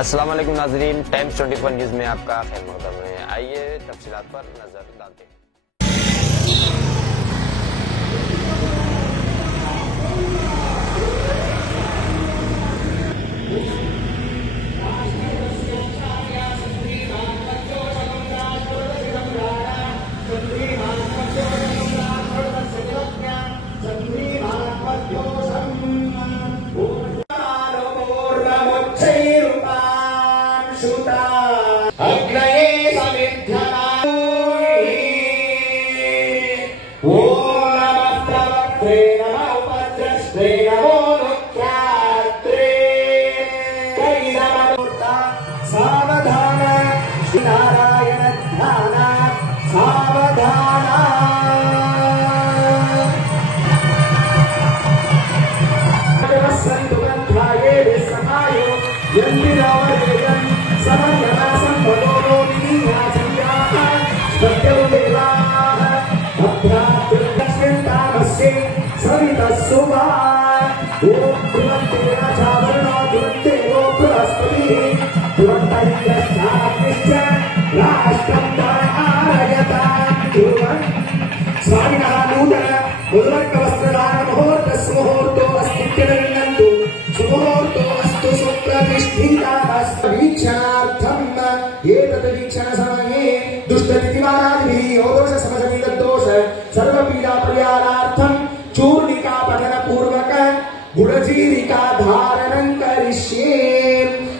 अस्सलाम वालेकुम नाज़रीन, टाइम्स 24 न्यूज़ में आपका खैर मक़दम है। आइए तफसीलात पर नजर डालते हैं। गुणजीविका धारणं करिष्ये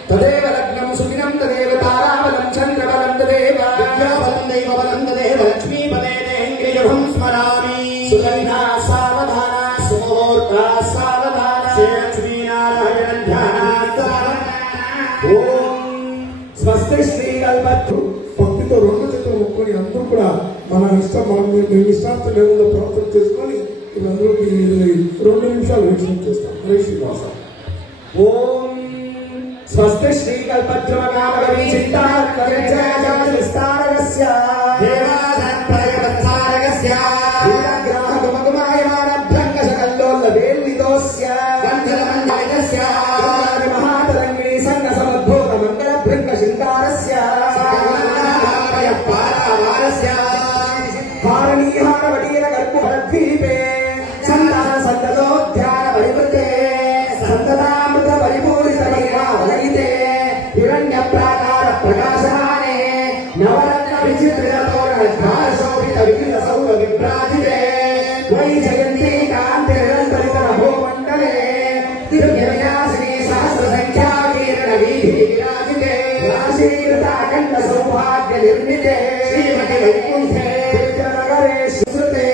तदेव लग्नं सुदिनं तदेव ताराबलं चन्द्रबलं तदेव विद्याबलं दैवबलं तदेव लक्ष्मीपदेन्द्रियं स्मरामि सुगन्धा सावधाना सुमुहूर्ता सावधाना श्रीलक्ष्मीनारायणं ध्यानात् ओम स्वस्ति श्रीकल्पतु భక్తితో రెండు చేతులు మొక్కుని అందరూ కూడా మన ఇష్టం మేము ఇష్టార్థ లెవెల్లో ప్రార్థన చేసుకొని అందరూ 2 నిమిషాలు వీక్షణ చేస్తాం. హరే శ్రీనివాస. ఓం స్వస్తి శ్రీకల్పద్రుమగామగరీ చింతారకవిస్తారకస్య దేవాదత్రయవత్సారకస్య శ్రీరగ్రాహకుమకుమాయమానభ్రంగశకల్లోల్లవేల్లితోస్య గంధలమండలస్య మహాతరంగిణీ సంగసమద్భూతమంగళభృంగశృంగారస్య పారావారస్య పారణీహారవటీరగర్భద్వీపే సంతతోధ్యాన పరివృతే సంతతామృత పరిపూరితమైతే హిరణ్య ప్రాకార ప్రకాశానే నవరత్న విచిత్రతోరణశోభిత వివిధ సౌర విభ్రాజితే వైజయంతి కాంతిరంతరిత నభోమండలే తిరుగిరయాసిని సహస్ర సంఖ్యాకీర్ణ వీధి విరాజితే రాశీకృత అఖండ సౌభాగ్య నిర్మితే శ్రీమతి వైకుంఠే నగరే సుశ్రుతే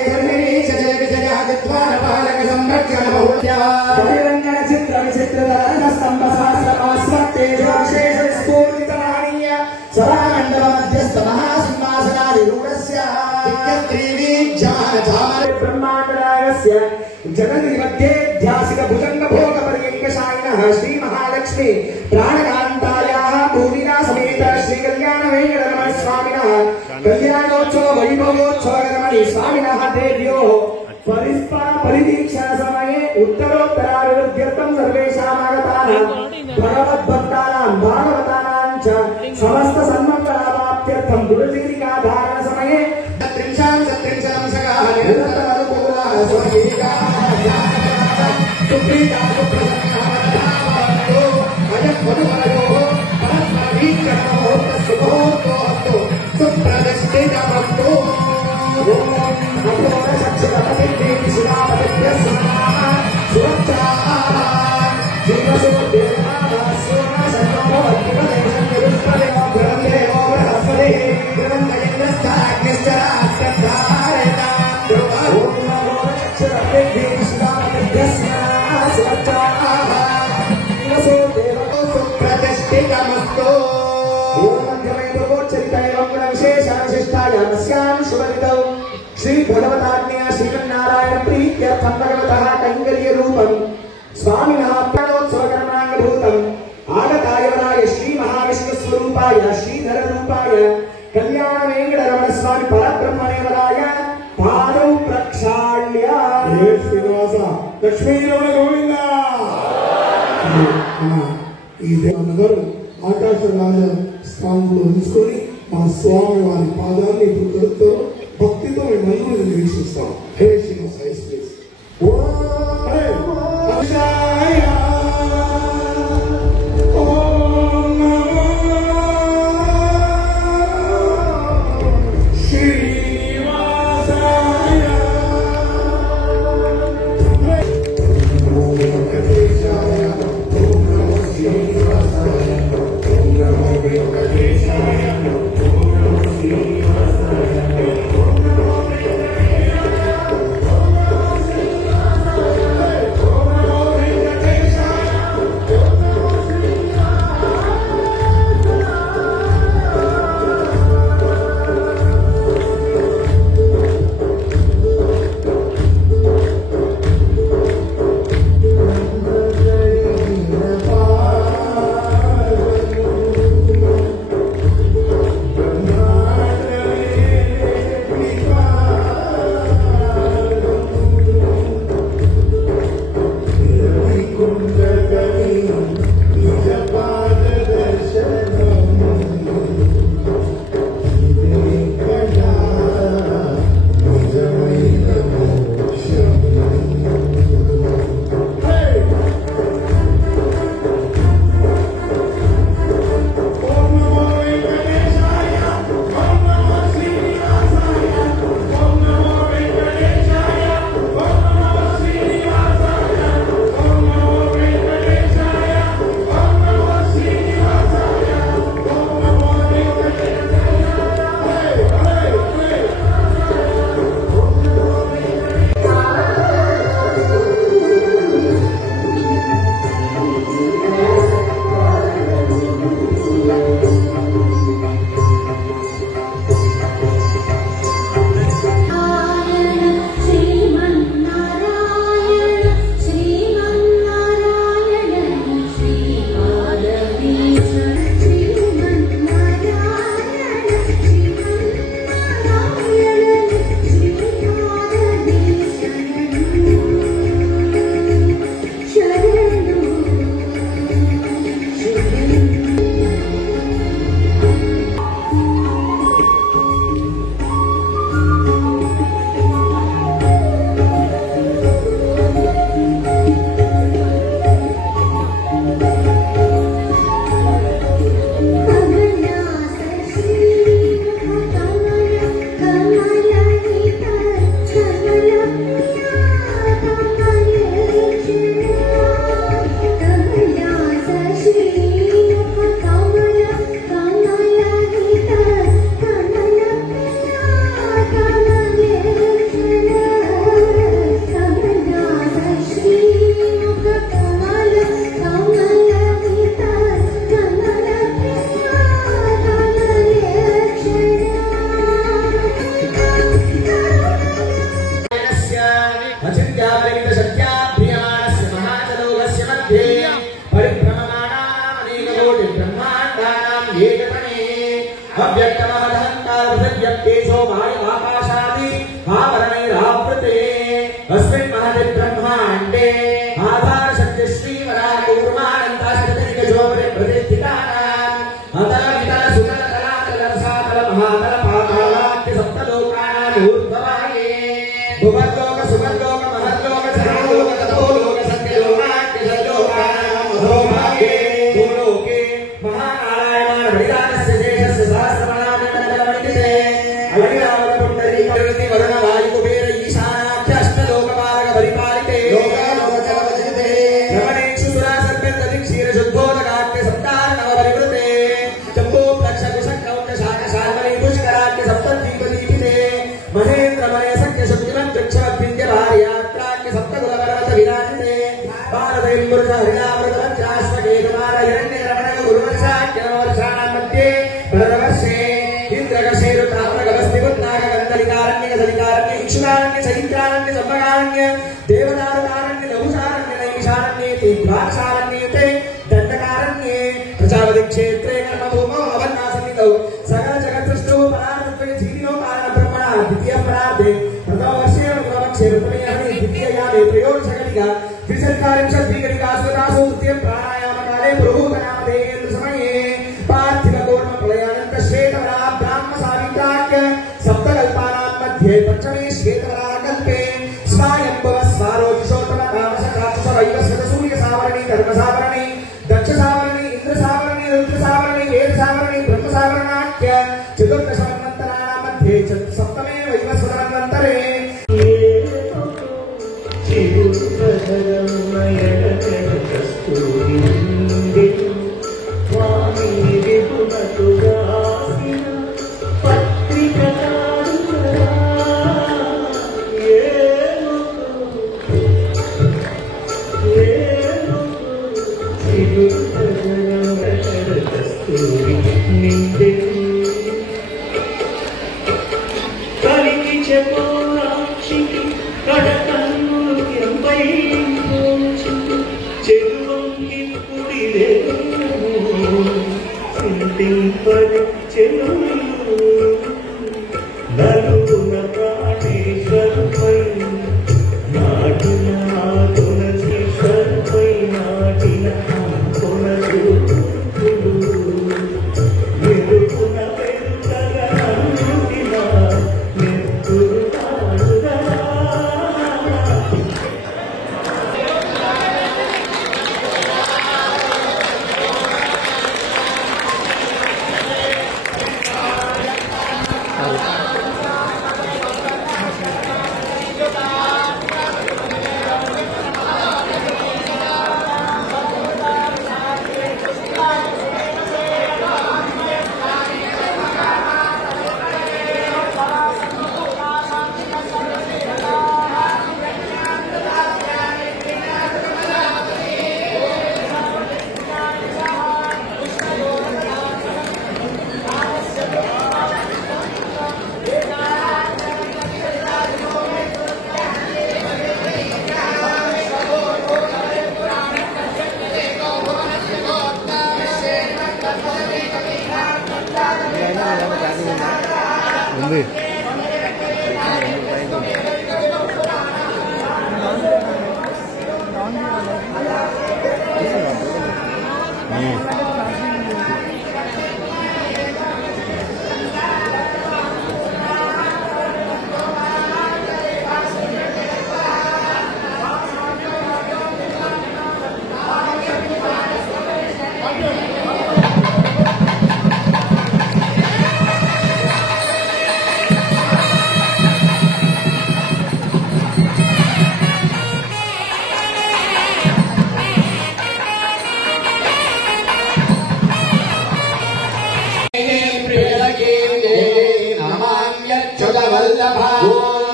బహిరంగణ చిత్ర విచిత్రధరణ స్తంభ సహస్రమాస్మత్తేజోశేష స్ఫూర్తితమానీయ సదామండల మధ్యస్థ మహాసింహాసనాధిరూఢస్య బ్రహ్మాండరాయస్య జగతి మధ్యే ధ్యాసిక భుజంగ భోగ పర్యంకశాయినః శ్రీ మహాలక్ష్మి ప్రాణకాంతాయాః భూమినా సమేత శ్రీ కళ్యాణ వెంకటరమణ స్వామినః కళ్యాణోత్సవ వైభవోత్సవ రమణి స్వామినః దేవ్యోః परिदीक्षा समये उत्तरोत्तराभिवृद्ध्यर्थं सर्वेषामागतानां भगवद्भक्तानां भागवतानां च समस्त सन्मङ्गलावाप्त्यर्थं गुरुजीविका धारण समये त्रिंशत्सकाः निरन्तरमनुकूलाः स्वकीकाः सुप्रीता सुप्रसन्नाः अयमनुमयोः परस्परवीक्षणमोः सुमुहूर्तोऽस्तु सुप्रतिष्ठितमस्तु श्री भगवताज्ञा श्रीमन्नारायण प्रीत्यर्थं भगवतः कैंकर्य रूपं स्वामिनः प्रणोत्सवकर्माङ्गभूतं आगतायवराय श्री महाविष्णु स्वरूपाय श्रीधर रूपाय कल्याण वेंकटरमण स्वामी परब्रह्मणेवराय पादौ प्रक्षाल्य श्रीनिवास लक्ष्मी रमण गोविंद ఈ దేవనగరు ఆకాశరాజ స్థానంలో ఉంచుకొని మన స్వామి వారి పాదాన్ని ఇప్పుడు కడుపుతో భక్తితో మేమందరూ నిరీక్షిస్తాం. హే శ్రీనివాస ప్లీజ్. प्राणायाम काले प्रभु नाम देन्द्र समये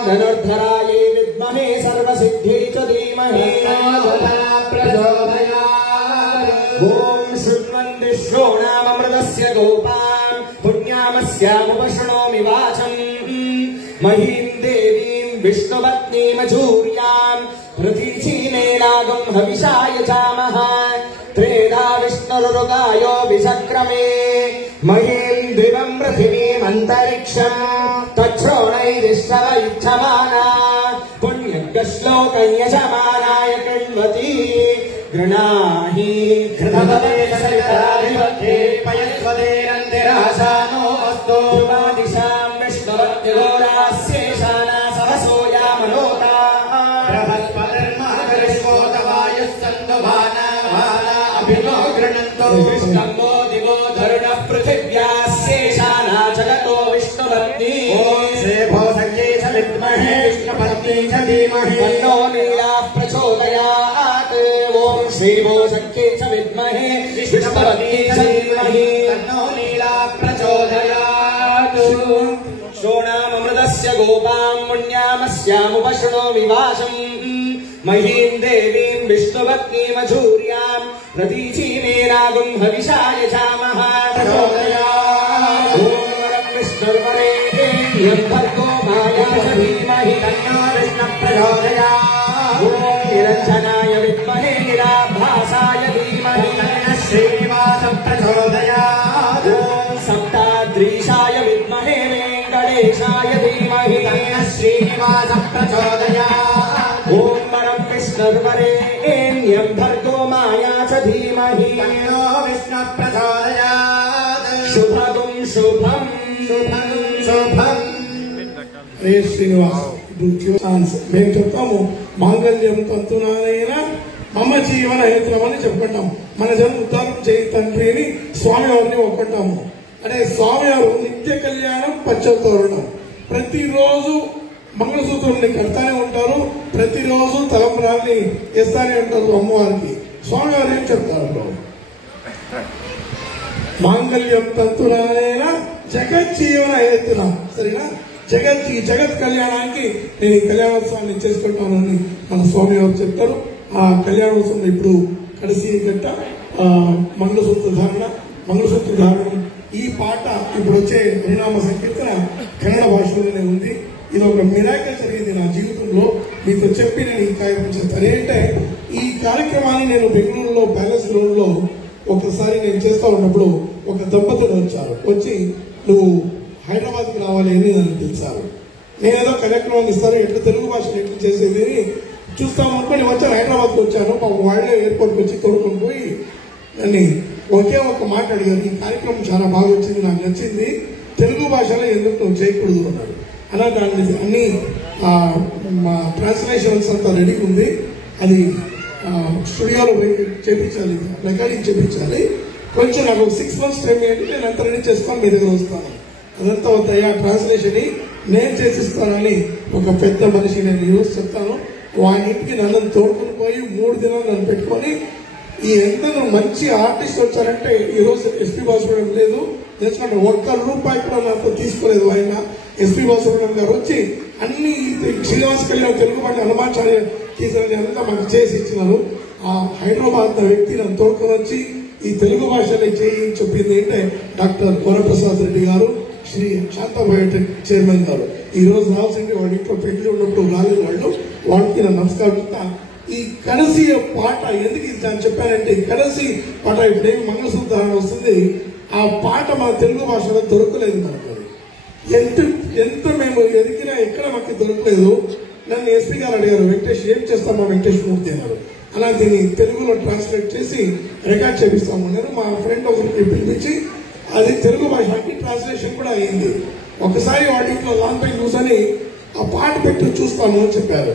धनुर्धरायै विद्महे सर्वसिद्ध्यै च धीमहि प्रचोदयात्। ॐ शृण्वन्ति श्रोणाममृतस्य गोपान् पुण्यामस्यामुपशृणोमि वाचम्। महीं देवीं विष्णुपत्नीमजूर्याम् प्रतीचीनेनागं हविषाय चामः। त्रेधा विष्णुरुगायो विचक्रमे महीं दिवं पृथिवीमन्तरिक्षम् तच्छ्रोणैरिष्टव इच्छमाना पुण्यश्लोकं यजमानाय कृण्वति गृणाहि घृतपदेशरिताधिपत्ये पयस्वदेरन्तिराशानो अस्तु दिशां विष्णुवत्यघोरास्येषाना सहसो यामनोता बृहस्पतिर्महर्षोतवायुः सन्दुभाना भाला अभिनो गृणन्तो विष्णम्बो दिवो धरुणः पृथिव्यास्येषाना जगतो विष्णुपत्नी विद्महे विष्णुपत्नी च धीमहि तन्नो नीलाः प्रचोदयात्। ॐ श्रीभोजक्ये च विद्महे विष्णुपत्नी च धीमहि तन्नो नीलाः प्रचोदयात्। श्रोणाममृतस्य गोपां पुण्यामस्यामुपशृणोमि वाचम्। महीं देवीं विष्णुपत्नीमजूर्यां प्रतीचीमेनागुं हविषाय चामः प्रचोदयात्। ॐ विष्णुर्वरेण्यं भर्गो माया च धीमहि तन्नो विष्णुः प्रचोदयात्। ॐ निरञ्जनाय विद्महे निराभासाय धीमहि तन्नः श्रीनिवासः प्रचोदयात्। ॐ सप्ताद्रीशाय विद्महे वेङ्कटेशाय धीमहि तन्नः श्रीनिवासः प्रचोदयात्। ॐ परं विष्णुर्वरेण्यं भर्गो माया च धीमहि तन्नो विष्णुः प्रचोदयात्। शुभगुं शुभं शुभं शुभं రే శ్రీనివాస్ మేము చెప్తాము మాంగళ్యం తంతునాదైన మమ జీవన హేతులమని చెప్పుకుంటాం. మన జన్మ ఉద్ధారం చేయి తండ్రి అని స్వామివారిని ఒప్పుకుంటాము. అంటే స్వామివారు నిత్య కళ్యాణం పచ్చతోరణం ప్రతిరోజు మంగళసూత్రాన్ని కడతానే ఉంటారు. ప్రతిరోజు తలంబ్రాల్ని ఇస్తానే ఉంటారు అమ్మవారికి. స్వామివారు ఏం చెప్తారు? మాంగళ్యం తంతునానేన జగజ్జీవన హేతున. సరేనా? జగత్ కళ్యాణానికి నేను ఈ కళ్యాణోత్సవాన్ని చేసుకుంటానని మన స్వామివారు చెప్తారు. ఆ కళ్యాణోత్సవం ఇప్పుడు కడిసి గట్ట మంగళసూత్ర ధారణం. ఈ పాట ఇప్పుడు వచ్చే హరినామ సంకీర్తన కన్నడ భాషలోనే ఉంది. ఇది ఒక మిరాకిల్ జరిగింది నా జీవితంలో. మీతో చెప్పి నేను ఈ కార్యక్రమం చేస్తాను. ఏంటంటే ఈ కార్యక్రమాన్ని నేను బెంగళూరులో ప్యాలెస్ గ్రౌండ్ లో ఒకసారి నేను చేస్తా ఉన్నప్పుడు ఒక దంపతులు వచ్చి నువ్వు హైదరాబాద్కి రావాలి అని నన్ను పిలిచారు. నేనేదో కార్యక్రమం ఇస్తాను, ఎట్లా తెలుగు భాషను ఎట్లా చేసేది అని చూస్తాం అనుకోని వచ్చాను. హైదరాబాద్కి వచ్చాను. పాపం వాళ్ళే ఎయిర్పోర్ట్కి వచ్చి తోడుకొని పోయి నన్ను ఒకే ఒక మాట అడిగారు. ఈ కార్యక్రమం చాలా బాగా వచ్చింది, నాకు నచ్చింది, తెలుగు భాషలో ఎందుకు నువ్వు చేయకూడదు అన్నాడు. అలా దాన్ని అన్ని మా ట్రాన్స్లేషన్స్ అంతా రెడీ ఉంది. అది స్టూడియోలో చేపించాలి, రికార్డింగ్ చేపించాలి. కొంచెం నాకు 6 months టైం ఏంటి, నేను అంత రెడీ చేసుకొని మీ దగ్గర వస్తాను. అదంతా అవుతాయి. ఆ ట్రాన్స్లేషన్ నేను చేసిస్తానని ఒక పెద్ద మనిషి నేను యూజ్ చెప్తాను. వాడి ఇంటికి నన్ను తోడుకుని పోయి 3 దినాలు నన్ను పెట్టుకొని ఈ ఎంతలో మంచి ఆర్టిస్ట్ వచ్చారంటే ఈరోజు ఎస్పీ బాలసుబ్రహ్మణ్యం లేదు, ఎందుకంటే ₹1 కూడా నాకు తీసుకోలేదు. ఆయన ఎస్పీ బాలసుబ్రహ్మణ్యం గారు వచ్చి అన్ని శ్రీనివాస్ కళ్యాణ్ తెలుగు పాట హనుమాచార్య తీసిన అంతా మాకు చేసి ఇచ్చినారు. ఆ హైదరాబాద్ వ్యక్తి నన్ను తోడుకొని వచ్చి ఈ తెలుగు భాషలో చేయి చెప్పింది ఏంటంటే డాక్టర్ వరప్రసాద్ రెడ్డి గారు, శ్రీ శాంతా బయోటెక్ చైర్మన్ గారు. ఈ రోజు రావాల్సింది వాడి ఇంట్లో పెళ్లి ఉన్నప్పుడు రాలేదు వాళ్ళు. వాళ్ళకి నేను నమస్కారం. ఈ కడసి పాట ఎందుకు ఇది చెప్పానంటే, ఈ కడసి పాట ఇప్పుడేమి మంగళసూత్ర వస్తుంది. ఆ పాట మన తెలుగు భాషలో దొరకలేదు మనకు. ఎంత మేము ఎదిగినా ఎక్కడ మాకు దొరకలేదు. నన్ను ఎస్పీ గారు అడిగారు, వెంకటేష్ ఏం చేస్తామా వెంకటేష్ మూర్తి అన్నారు. అలా దీన్ని తెలుగులో ట్రాన్స్లేట్ చేసి రికార్డ్ చేపిస్తామన్నారు. మా ఫ్రెండ్ ఒకరికి పిలిపించి అది తెలుగు భాషకి ట్రాన్స్లేషన్ కూడా అయింది. ఒకసారి వాటి ఇంట్లో లాంగ్ టైం కూర్చొని ఆ పాట పెట్టి చూస్తాము అని చెప్పారు.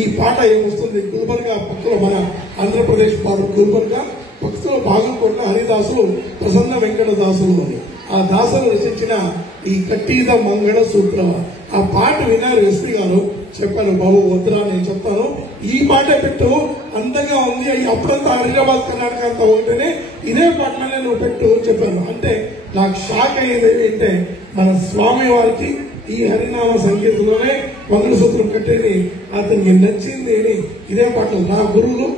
ఈ పాట ఏమొస్తుంది, గుల్బర్గా పక్కలో మన ఆంధ్రప్రదేశ్ గుల్బర్గా పక్కలో బాగల్కోట హరిదాసులు ప్రసన్న వెంకట దాసులు అని ఆ దాసులు రచించిన ఈ కట్టిద మంగళ సూత్ర ఆ పాట విన్నారు. ఎస్పీ గారు చెప్పారు, బాబు వద్దురా నేను చెప్తాను, ఈ పాట పెట్టు అందంగా ఉంది, అప్పుడంతా హైదరాబాద్ కర్ణాటక అంతా ఉంటేనే ఇదే పాటనే నువ్వు పెట్టు చెప్పాను. అంటే నాకు షాక్ అయ్యేది ఏంటంటే మన స్వామి వారికి ఈ హరినామ సంగీతంలోనే మంగళసూత్రం కట్టేది అతనికి నచ్చింది అని ఇదే పాటలు. నా గురువులు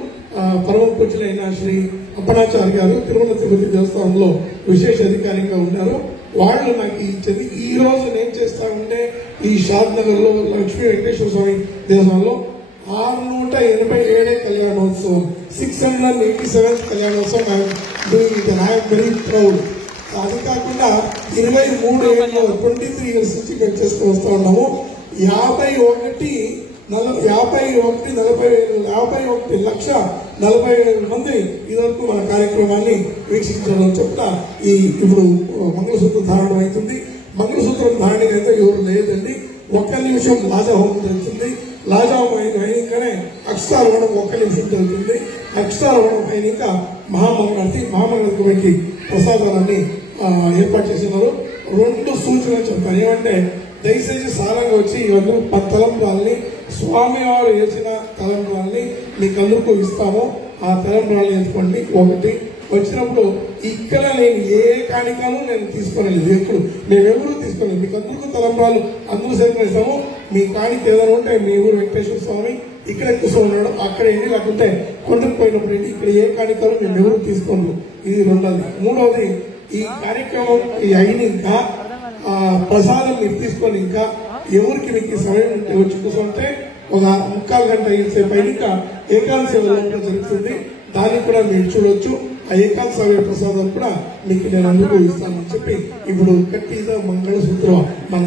పరమ పూజ్యులైన శ్రీ అప్పనాచార్య గారు తిరుమల తిరుపతి దేవస్థానంలో విశేష అధికారిగా ఉన్నారు. వాళ్ళు నాకు ఇచ్చేది. ఈ రోజు నేను చేస్తా ఉంటే ఈ షాద్ నగర్ లో లక్ష్మీ వెంకటేశ్వర స్వామి దేవస్థానంలో 687 కళ్యాణోత్సవం, 687th Kalyanotsavam I'm very proud. అది కాకుండా 23 ఏళ్ళు 23 years నుంచి మేము చేస్తూ వస్తూ ఉన్నాము. 51,40,000 మంది ఇదివరకు మన కార్యక్రమాన్ని వీక్షించడం చెప్తా ఇప్పుడు మంగళసూత్రం ధారణ అవుతుంది. మంగళసూత్రం ధారణకి అయితే ఎవరు లేదండి. 1 నిమిషం లాజాహోమం జరుగుతుంది. లాజాహోమం అయినాకనే అక్షరారోహణం 1 నిమిషం జరుగుతుంది. అక్షరారోహణం అయినాక మహామంగళారతికి ప్రసాదాలన్నీ ఏర్పాటు చేసినారు. 2 సూచనలు చెప్తాను. ఏమంటే దయచేసి సారంగా వచ్చి ఇవన్నీ 10 తలంబ్రాలని స్వామివారు వేసిన తలంబ్రాలని మీకు అందరికీ ఇస్తాము. ఆ తలంబ్రాలు ఎత్తుకోండి. 1 వచ్చినప్పుడు ఇక్కడ నేను ఏ కాணிకను నేను తీసుకోలేదు, ఎప్పుడు మేమెవరూ తీసుకోలేదు. మీకు అందరికీ తలంబ్రాలు అందరూ సేకరిస్తాము. మీ కాணிక ఏదైనా ఉంటే మీ ఊరు వెంకటేశ్వర స్వామి ఇక్కడ కూర్చోన్నాడు, అక్కడ ఏంటి లేకుంటే కొండకు పోయినప్పుడు ఏంటి, ఇక్కడ ఏ కాணிకలు మేము ఎవరు తీసుకోండి. ఇది 2வது. 3వది ఈ కార్యక్రమం అయిన ఇంకా ప్రసాదం మీరు తీసుకొని ఇంకా ఎవరికి మీకు సమయం ఉంటే వచ్చి కూర్చుంటే 1/4 గంట సేపు అయినాక ఏకాంత సేవ జరుగుతుంది. దాన్ని కూడా మీరు చూడొచ్చు. ఆ ఏకాంత సేవ ప్రసాదం కూడా మీకు నేను అందుకు ఇస్తానని చెప్పి ఇప్పుడు కట్టిద మంగళసూత్రం మన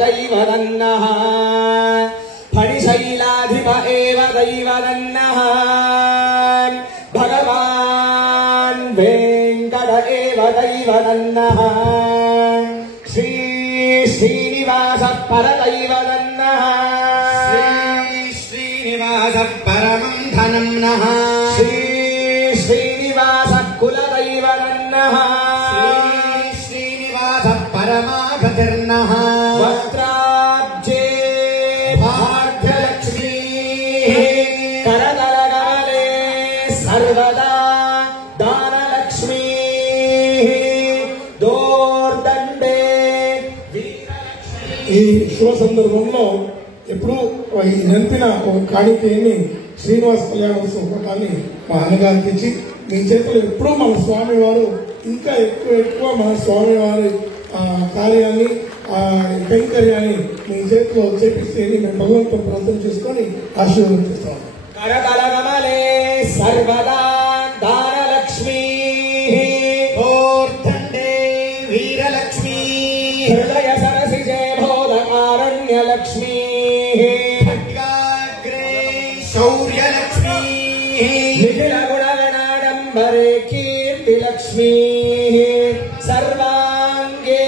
दैवदन्नः फणिशैलाधिप एव दैवदन्नः भगवान् वेङ्कट एव दैवदन्नः श्री श्रीनिवासः परदैवदन्नः श्री श्रीनिवासः परमं धनं नः श्री श्रीनिवासः कुलदैवदन्नः श्री श्रीनिवासः परमागतिर्नः वक्त्राब्जे भाग्यलक्ष्मी करतलकमले सर्वदा दानलक्ष्मी दोर्दण्डे ఈ శుభ సందర్భంలో ఎప్పుడు ఈ నెంపిన ఒక కాణికేయని శ్రీనివాస కళ్యాణోత్సవ పటాన్ని మా అన్నగారికి ఇచ్చి మీ చేతులు ఎప్పుడూ మన స్వామి వారు ఇంకా ఎక్కువ మన స్వామి వారి కార్యాన్ని కైంకర్యాన్ని మీ చేతిలో చేపిస్తే మేము భగవంతుని ప్రార్థన చేసుకొని ఆశీర్వదిస్తాం. కరకలకమలే సర్వదా దానలక్ష్మీ ఓర్ధండే వీరలక్ష్మీ హృదయ సరసిజే బోధకారణ్యలక్ష్మీ ఖడ్గాగ్రే శౌర్యలక్ష్మీ నిఖిల గుణగణాడంబరే కీర్తిలక్ష్మీ సర్వాంగే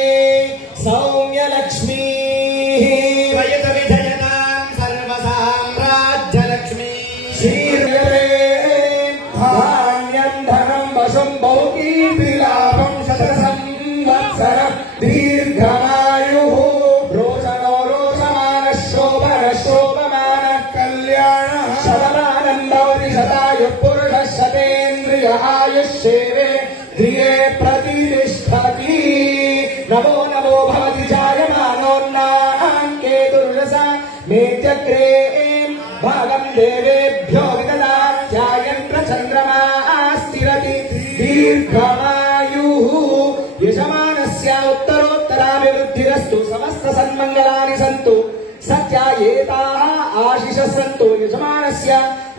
సౌమ్యలక్ష్మీ త్వయత విజయతాం సర్వసామ్రాజ్యలక్ష్మీ శ్రీర్గరే ధాన్యం ధనం వశం బహుకీర్తిలాభం శతసంవత్సరం దీర్ఘమాయుః రోషణో రోషమాన శోభన శోభమాన కళ్యాణ శతమానం భవతి శతాయుః పురుషः శతేంద్రియ ఆయుష్యేవే ధియే ప్రతిష్టతి నమో నమో భవతి జాయమానోన్నాంకే దుర్దశా మేత్యగ్రే భాగం దేవేభ్యో విదదాత్యాయంత్ర చంద్రమా స్థిరతి దీర్ఘమాయుః యజమానస్య ఉత్తరోత్తరాభివృద్ధిరస్తు సమస్త సన్మంగళాని సంతు సత్యాయేతాః ఆశిషः సంతు యజమానస్య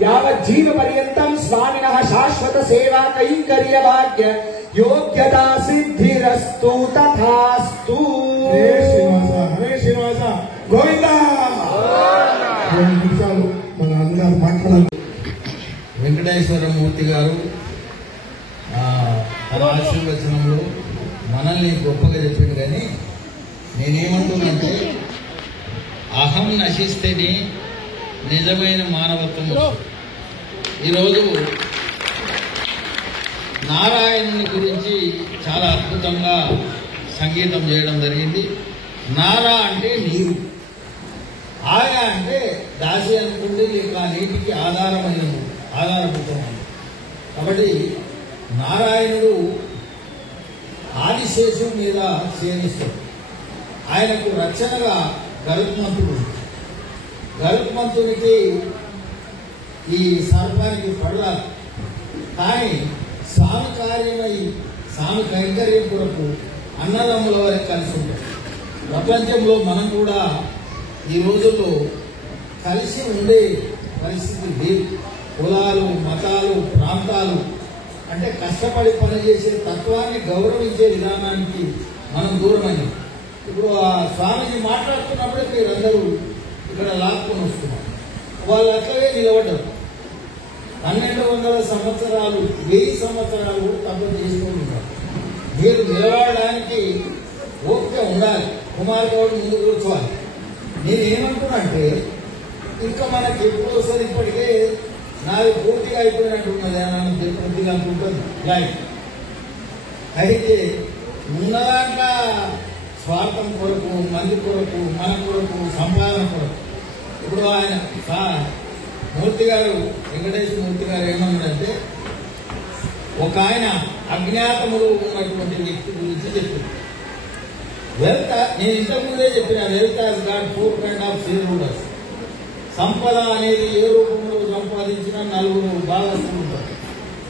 యావజ్జీవ పర్యంతం స్వామినః శాశ్వత సేవా కైంకర్య భాగ్య యోగ్యతా సిద్ధిరస్తు తథాస్తు. హరే శ్రీనివాస గోవిందా. 2 నిమిషాలు మన అన్నగారు మాట్లాడాలి. వెంకటేశ్వరమూర్తి గారు తన ఆశీర్వచనంలో మనల్ని గొప్పగా చెప్పింది. కానీ నేనేమంటున్నంటే అహం నశిస్తేనే నిజమైన మానవత్వం. ఈరోజు నారాయణుని గురించి చాలా అద్భుతంగా సంగీతం చేయడం జరిగింది. నారా అంటే నీరు, ఆయ అంటే దాసి అనుకుంటే లేక నీటికి ఆధారభూతమైంది. కాబట్టి నారాయణుడు ఆదిశేషు మీద శయనిస్తాడు. ఆయనకు రక్షణగా గరుత్మంతుడు. గరుత్మంతునికి ఈ సర్పానికి పడరాదు. కానీ స్వామి కార్యమై స్వామి కైంకర్యం కొరకు అన్నదమ్ముల వరకు కలిసి ఉంటాం. ప్రపంచంలో మనం కూడా ఈ రోజుల్లో కలిసి ఉండే పరిస్థితి లేదు. కులాలు, మతాలు, ప్రాంతాలు అంటే కష్టపడి పనిచేసే తత్వాన్ని గౌరవించే విధానానికి మనం దూరమైంది. ఇప్పుడు ఆ స్వామిజీ మాట్లాడుతున్నప్పుడే మీరందరూ ఇక్కడ లాక్కొని వస్తున్నారు. వాళ్ళు అట్లనే నిలబడ్డారు. 1200 సంవత్సరాలు 1000 సంవత్సరాలు కూడా తప్ప చేసుకుంటున్నారు. మీరు నిలబడడానికి ఓపిక ఉండాలి. కుమార్ గౌడ్ ముందు కూర్చోవాలి. నేనేమంటున్నానంటే ఇంకా మనకి ఎప్పుడు వస్తుంది, ఇప్పటికే నాది పూర్తిగా అయిపోయినట్టున్నది అని కొద్దిగా అనుకుంటుంది లైఫ్. అయితే ఉన్న దాంట్లో స్వార్థం కొరకు, మంది కొరకు, మన కొరకు, సంపాదన కొరకు. ఇప్పుడు ఆయన మూర్తి గారు, వెంకటేశ్వర మూర్తి గారు ఏమన్నాడంటే ఒక ఆయన అజ్ఞాతములు ఉన్నటువంటి వ్యక్తి గురించి చెప్పింది. వెల్త్, నేను ఇంతకుముందే చెప్పిన wealth has got 4 kinds of shareholders. సంపద అనేది ఏ రూపంలో సంపాదించినా 4 భాగస్తులు ఉంటారు.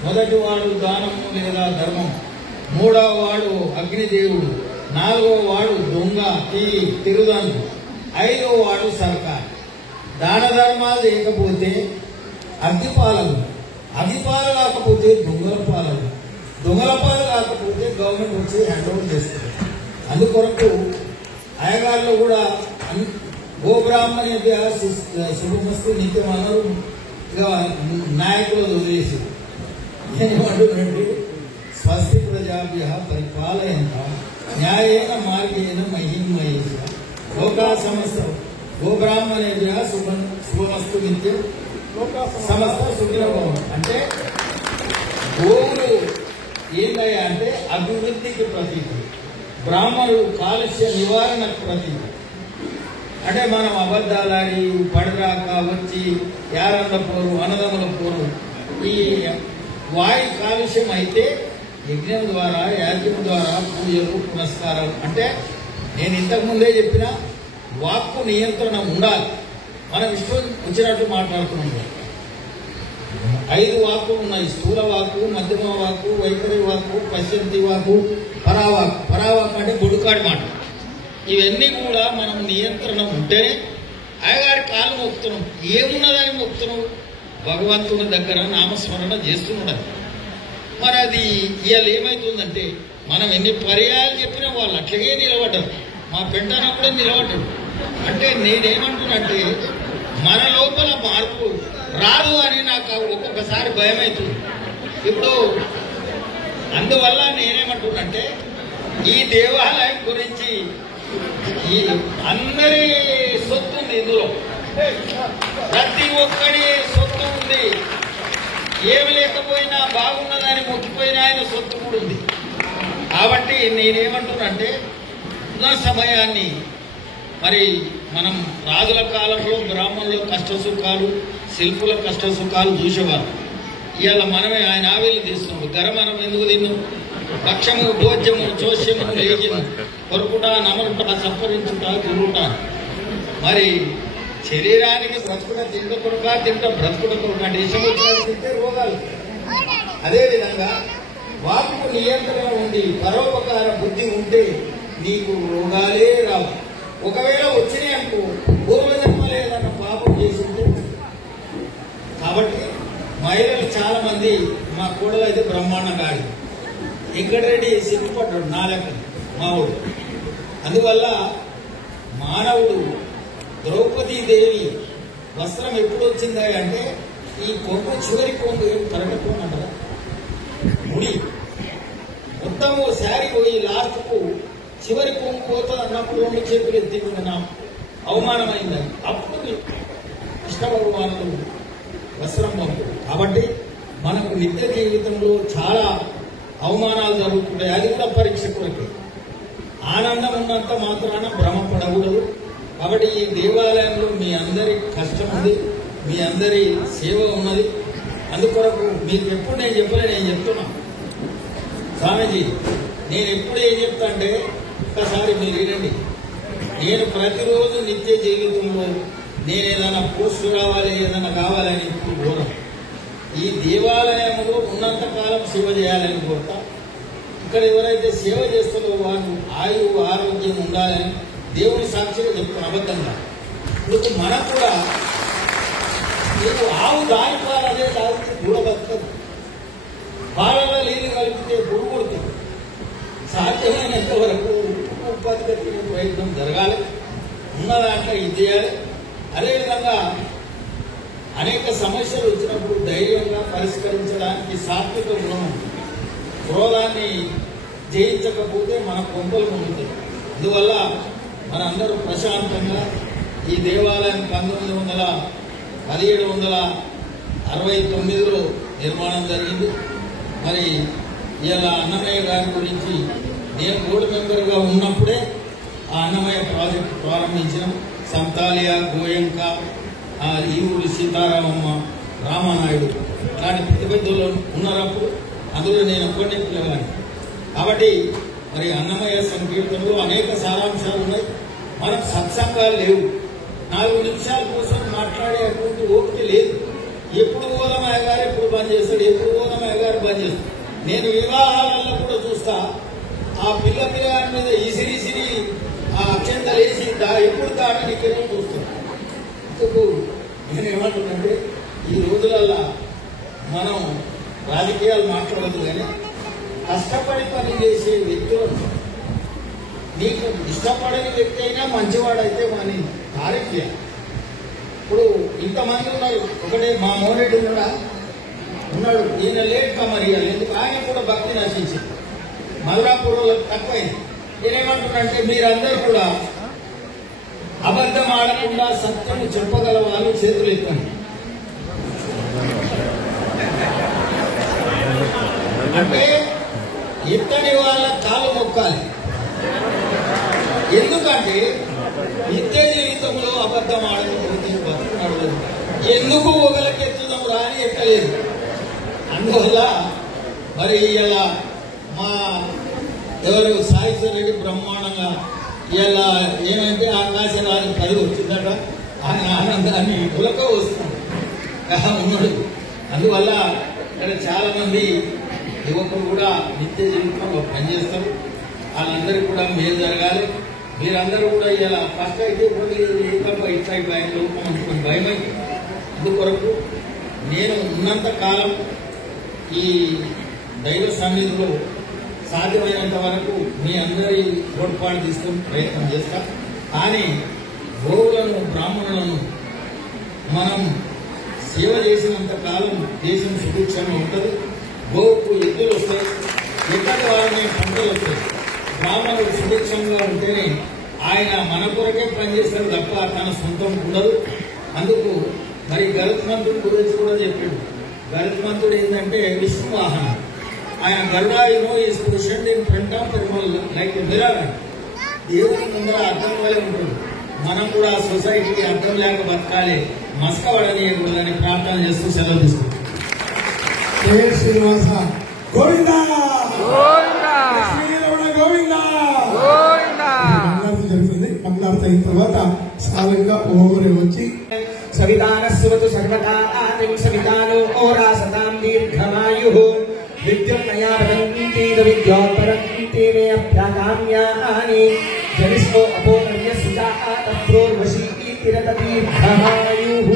మొదటి వాడు దానము లేదా ధర్మం, 3వ వాడు అగ్నిదేవుడు, 4వ వాడు దొంగ తిరుదండు, 5వ వాడు సర్కార్. దాన ధర్మాలు లేకపోతే అగ్నిపాలన, అగ్నిపాలు కాకపోతే దొంగల పాలన, దొంగల పాలు కాకపోతే గవర్నమెంట్ వచ్చి హ్యాండ్ ఓవర్ చేస్తుంది. అందుకొరకు అయ్యగారులో కూడా గోబ్రాహ్మణ్య శుభమస్తు నిత్యం అన్నారు. ఇక నాయకులు వదిలేసి ఏమంటుందంటే స్వస్తి ప్రజాభ్య పరిపాలయంత న్యాయేన మార్గేణ మహిమయేష లోకా సమస్త గోబ్రాహ్మణేభ్య శుభమస్తు నిత్యం సమస్త సుఖభవం. అంటే గోవులు ఏందయ్యా అంటే అభివృద్ధికి ప్రతీక, బ్రాహ్మణుడు కాలుష్య నివారణకు ప్రతీక. అంటే మనం అబద్ధాలాడి పడరాక వచ్చి యారంద పోరు, అన్నదమ్ముల పోరు, ఈ వాయు కాలుష్యం అయితే యజ్ఞం ద్వారా, యాజ్ఞం ద్వారా పూజలు, పునస్కారాలు. అంటే నేను ఇంతకుముందే చెప్పిన వాక్కు నియంత్రణ ఉండాలి. మనం ఇష్టం వచ్చినట్టు మాట్లాడుతున్నాం. 5 వాక్కులు ఉన్నాయి: స్థూల వాక్కు, మధ్యమ వాక్కు, వైఖరి వాక్కు, పశ్చంతి వాక్కు, పరావాక్కు. పరావాక్కు అంటే గుడుకాడి మాట. ఇవన్నీ కూడా మనం నియంత్రణ ఉంటేనే అయ్యగారి కాలు మొక్కుతున్నాం. ఏమున్నదని మొక్కుతున్నాం? భగవంతుని దగ్గర నామస్మరణ చేస్తున్నాడు. మరి అది ఇవాళ ఏమవుతుందంటే మనం ఎన్ని పర్యాయాలు చెప్పినా వాళ్ళు అట్లాగే నిలబడ్డారు. మా పెంటనప్పుడే నిలబడ్డాడు. అంటే నేనేమంటున్నంటే మన లోపల మార్పు రాదు అని నాకు ఒక్కొక్కసారి భయం అవుతుంది. ఇప్పుడు అందువల్ల నేనేమంటున్నంటే ఈ దేవాలయం గురించి ఈ అందరి సొత్తు ఉంది. ఇందులో ప్రతి ఒక్కడి సొత్తు ఉంది. ఏమి లేకపోయినా బాగున్నదని మొక్కిపోయినా ఆయన సొత్తు కూడా ఉంది. కాబట్టి నేనేమంటున్నంటే ఉన్న సమయాన్ని మరి మనం రాజుల కాలంలో బ్రాహ్మణుల కష్ట సుఖాలు, శిల్పుల కష్ట సుఖాలు చూసేవారు. ఇవాళ మనమే ఆయన ఆవిలు తీస్తున్నాం. గరమనం ఎందుకు తిన్నాం? పక్షము, భోజ్యము, చోష్యము, లేజ్యము, కొరుకుట, నమరుట, సప్పరించుట, గురుట. మరి శరీరానికి బ్రతుకుట తింట కొడుక, తింట బ్రతుకుట కొడుక అంటే ఇష్టం వచ్చినట్టు తింటే రోగాలు. అదేవిధంగా వాక్కు నియంత్రణ ఉండి పరోపకార బుద్ధి ఉంటే నీకు రోగాలే రావు. ఒకవేళ వచ్చినాయి అనుకో, పూర్వజన్మలు ఏదన్నా పాపం చేసి ఉంటే. కాబట్టి మహిళలు చాలా మంది, మా కూడలు అయితే బ్రహ్మాండంగా ఆడి వెంకటరెడ్డి సిగ్గుపడ్డాడు నా లెక్క మావుడు. అందువల్ల మానవుడు ద్రౌపదీదేవి వస్త్రం ఎప్పుడు వచ్చిందా అంటే ఈ కొంగు చివరి కొంగు ఏం కరగకపోనంటారా, ముడి మొత్తము శారీ పోయి లాస్ట్కు చివరి కొంగు పోతుంది అన్నప్పుడు 2 చేతులు ఎత్తి అవమానమైందని అప్పుడు కృష్ణ భగవానుడు వస్త్రం పంపుడు. కాబట్టి మనకు నిత్య జీవితంలో చాలా అవమానాలు జరుగుతుంటాయి. అది కూడా పరీక్ష కొరకే. ఆనందం ఉన్నంత మాత్రాన భ్రమపడకూడదు. కాబట్టి ఈ దేవాలయంలో మీ అందరి కష్టం ఉంది, మీ అందరి సేవ ఉన్నది. అందుకొరకు మీకు ఎప్పుడు నేను చెప్పలే, నేను చెప్తున్నా స్వామీజీ. నేను ఎప్పుడు ఏం చెప్తా అంటే ఒక్కసారి మీరు వినండి. నేను ప్రతిరోజు నిత్య జీవితంలో నేను ఏదైనా పోస్ట్ రావాలి, ఏదైనా కావాలని ఇప్పుడు కోరం. ఈ దేవాలయంలో ఉన్నంత కాలం సేవ చేయాలని కోరుతా. ఇక్కడ ఎవరైతే సేవ చేస్తారో వారు ఆయువు ఆరోగ్యం ఉండాలని దేవుని సాక్షిగా చెప్తున్న అబద్ధంగా. ఇప్పుడు మనకు కూడా నీకు ఆవు దాని పాలు అదే తాగితే దూడ బతుకదు, పాలలో నీళ్ళు కలిపితే పురుగుడుతుంది. సాధ్యమైనంత వరకు ఉపాధి కట్టిన ప్రయత్నం జరగాలి, ఉన్న దాంట్లో ఇది చేయాలి. అదేవిధంగా అనేక సమస్యలు వచ్చినప్పుడు ధైర్యంగా పరిష్కరించడానికి సాత్విక గుణం, క్రోధాన్ని జయించకపోతే మన కొంపలు ముందుతాయి. అందువల్ల మనందరూ ప్రశాంతంగా ఈ దేవాలయం 1769లో నిర్మాణం జరిగింది. మరి ఇలా అన్నమయ్య గారి గురించి నేను బోర్డు మెంబర్గా ఉన్నప్పుడే ఆ అన్నమయ్య ప్రాజెక్టు ప్రారంభించినాం. సంతాలియా, గోయంక, ఈవుడి సీతారామమ్మ, రామానాయుడు ఇలాంటి పెద్ద పెద్దలు ఉన్నప్పుడు అందులో నేను ఒక్కటే పిల్లగాని. కాబట్టి మరి అన్నమయ్య సంకీర్తనలో అనేక సారాంశాలు ఉన్నాయి. మనకు సత్సంగాలు లేవు, 4 నిమిషాల కోసం మాట్లాడే అటువంటి ఓపిక లేదు. ఎప్పుడు ఓదమయ్య గారు ఎప్పుడు బంద్ చేస్తాడు, ఎప్పుడు ఓదమయ్య గారు బంద్ చేస్తాడు. నేను వివాహాలలో కూడా చూస్తా, ఆ పిల్లగారి మీద ఇసిరిసిరి ఆ అక్షంతలు వేసి ఎప్పుడు దాటిని ఇక్కడే చూస్తాను. ఇందుకు నేను ఏమంటున్నానంటే ఈ రోజులల్లో మనం రాజకీయాలు మాట్లాడదు, కానీ కష్టపడి పని చేసే వ్యక్తులను, నీకు ఇష్టపడని వ్యక్తి అయినా మంచివాడైతే వాని తారీఫ్ చేయాలి. ఇప్పుడు ఇంతమంది ఉన్నారు, ఒకటే మా మోరెడ్డి ఉన్నాడు, ఈయన లేట్ కమరియాలి, ఎందుకు ఆయన కూడా భక్తి నశించింది. మధురాపూర్లో తక్కువైంది. నేనేమంటున్నానంటే మీరందరూ కూడా అబద్ధం ఆడకుండా సత్యం చెప్పగల వాళ్ళు చేతులు ఎత్తండి. అంటే ఇత్తడి వాళ్ళ కాలు మొక్కాలి. ఎందుకంటే నిత్య జీవితంలో అబద్ధం ఆడకపోతే బతుకున్నాడు. ఎందుకు ఒకరికెత్తుదాం రాని ఎక్కలేదు. అందువల్ల మరి ఇలా మా ఎవరు సాయిశ్వర రెడ్డి బ్రహ్మాండంగా ఇలా ఏమంటే ఆకాశరాజు 10 వచ్చిందట, ఆయన ఆనందాన్ని ఉలక వస్తుంది ఉన్నాడు. అందువల్ల ఇక్కడ చాలా మంది యువకులు కూడా నిత్య జీవితంలో పనిచేస్తారు. వాళ్ళందరికీ కూడా మేలు జరగాలి. మీరందరూ కూడా ఇలా ఫస్ట్ అయితే ఇట్లా భయంలో అనుకుని భయమై అందుకొరకు నేను ఉన్నంత కాలం ఈ దైవ సన్నిధిలో సాధ్యమైనంత వరకు మీ అందరి తోడ్పాటు తీసుకుని ప్రయత్నం చేస్తాం. కానీ గోవులను, బ్రాహ్మణులను మనం సేవ చేసినంత కాలం దేశం సుభిక్షంగా ఉంటుంది. గోవుకు ఎద్దులు వస్తాయి, ఎక్కడి వారిని పంటలు వస్తాయి. బ్రాహ్మణుడు సుభిక్షంగా ఉంటేనే ఆయన మన కొరకే పనిచేస్తారు తప్ప తన సొంతం ఉండదు. అందుకు మరి గరుత్మంతుడి గురించి కూడా చెప్పాడు. గరుత్మంతుడు ఏంటంటే విష్ణు వాహనం. ఆయన Garuda is positioned in front of Perumal like mirror. దేవుని ముందర అర్థం వలె ఉంటుంది. మనం కూడా సొసైటీకి అర్థం లేక బతకాలి, మస్క పడనీయకూడదని ప్రార్థన చేస్తూ సెలవు తీసుకుంటాం. శ్రీనివాస గోవిందా గోవిందా జరుగుతుంది. మంగళారతి అయిన తర్వాత సాలంగా ఓవరి వచ్చి సవితానస్వతు సర్వదా ఆదిం సవితానో ఓరాసతాం దీర్ఘమాయుః విద్యం మయా పరంతి విద్యోపరంతి మే అభ్యాగామ్యాని జనిష్ఠో అపోనర్య సుతా తత్రోర్వశీ తిరత దీర్ఘమాయుః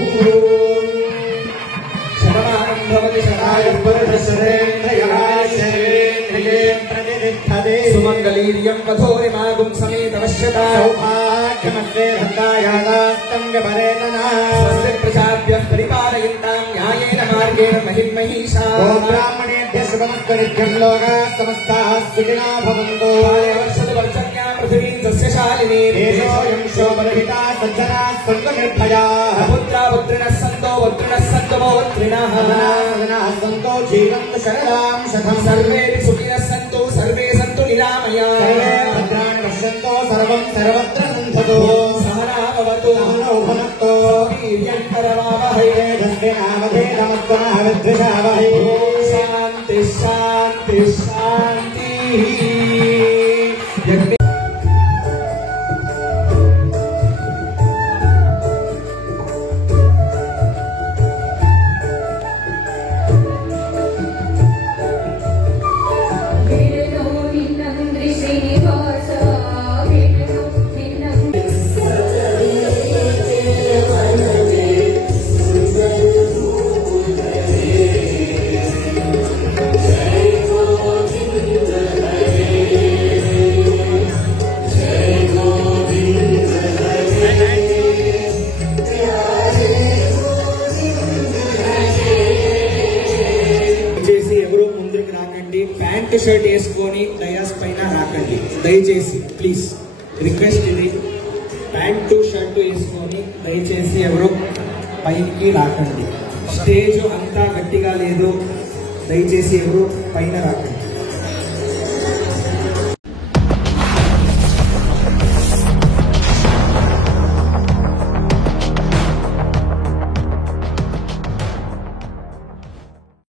శరమానం భవతి శరాయ పురుషశ్రేణయరాశేంద్రియే ప్రతిదిష్టదే సుమంగళీర్యం వధోరిమాగుం సమేతవశ్యతా సౌభాగ్యమస్తే ధర్తాయాదాస్తం వ్యపరేతనా స్వస్తి ప్రజాభ్యః పరిపాలయంతాం న్యాయేన మార్గేణ మహిమహీషా బ్రాహ్మణేభ్యः శుభమస్తనిత్యం లోకాः సమస్తాः సుఖినో భవంతు వర్షతు వర్షన్యా పృథివీం సస్యశాలినీ దేశోऽयं శోభరహితా సజ్జనాः సంతు నిర్భయాः పుత్రా పుత్రిణः సంతో మోత్రిణः సదనాः సంతో జీవంతు శరదాం శతం సర్వేపి సుఖినः సంతు సర్వే సంతు నిరామయాః సర్వే భద్రాణి పశ్యంతో సర్వం సర్వత్ర సంతతో సహనా భవతు సహనౌ భునక్తు వీర్యం కరవావహై తేజస్వినావధీతమస్తమః విద్విషావహై. శాంతి శాంతి శాంతి. షర్ట్ వేసుకొని డయాస్ పైన రాకండి దయచేసి, ప్లీజ్ రిక్వెస్ట్ ఇది. ప్యాంటు షర్ట్ వేసుకొని దయచేసి ఎవరు పైకి రాకండి. స్టేజ్ అంతా గట్టిగా లేదు, దయచేసి ఎవరు పైన రాకండి.